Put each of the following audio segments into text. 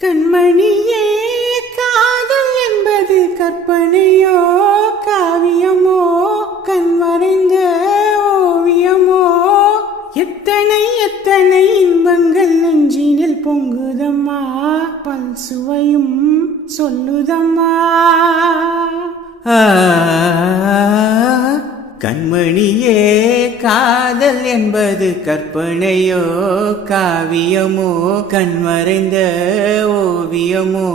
கண்மணியே, காதல் என்பது கற்பனையோ காவியமோ கண் வரைந்த ஓவியமோ? எத்தனை எத்தனை இன்பங்கள் நெஞ்சினில் பொங்குதம்மா, பல் சுவையும் சொல்லுதம்மா. கண்மணியே, காதல் என்பது கற்பனையோ காவியமோ கண் மறைந்த ஓவியமோ?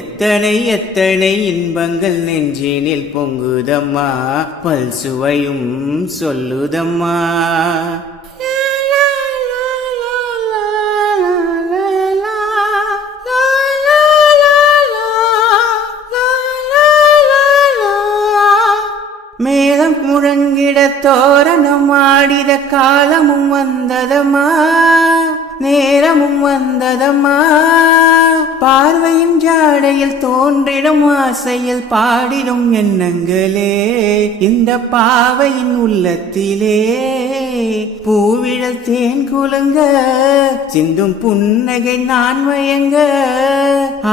எத்தனை எத்தனை இன்பங்கள் நெஞ்சினில் பொங்குதம்மா, பல் சுவையும் சொல்லுதம்மா. மேகம் முழங்கிட தோரணம் ஆடிட காலமும் வந்ததம்மா, நேரமும் வந்ததம்மா. பார்வையின் ஜாடையில் தோன்றிடும் ஆசையில் பாடிடும் எண்ணங்களே, இந்த பாவையின் உள்ளத்திலே பூவிழல் தேன் குலுங்க, சிந்தும் புன்னகை நான் மயங்க.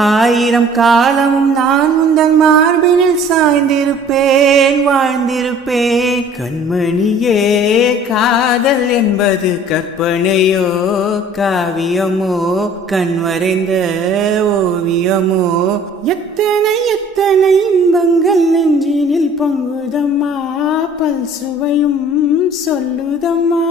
ஆயிரம் காலமும் நான் உந்தன் மார்பினில் சாய்ந்திருப்பேன், வாழ்ந்திருப்பேன். கண்மணியே, காதல் என்பது கற்பனையோ காவியமோ கண் வரைந்த ஓவியமோ? எத்தனை எத்தனை இன்பங்கள் நெஞ்சினில் பொங்குதம்மா, பல் சுவையும் சொல்லுதம்மா.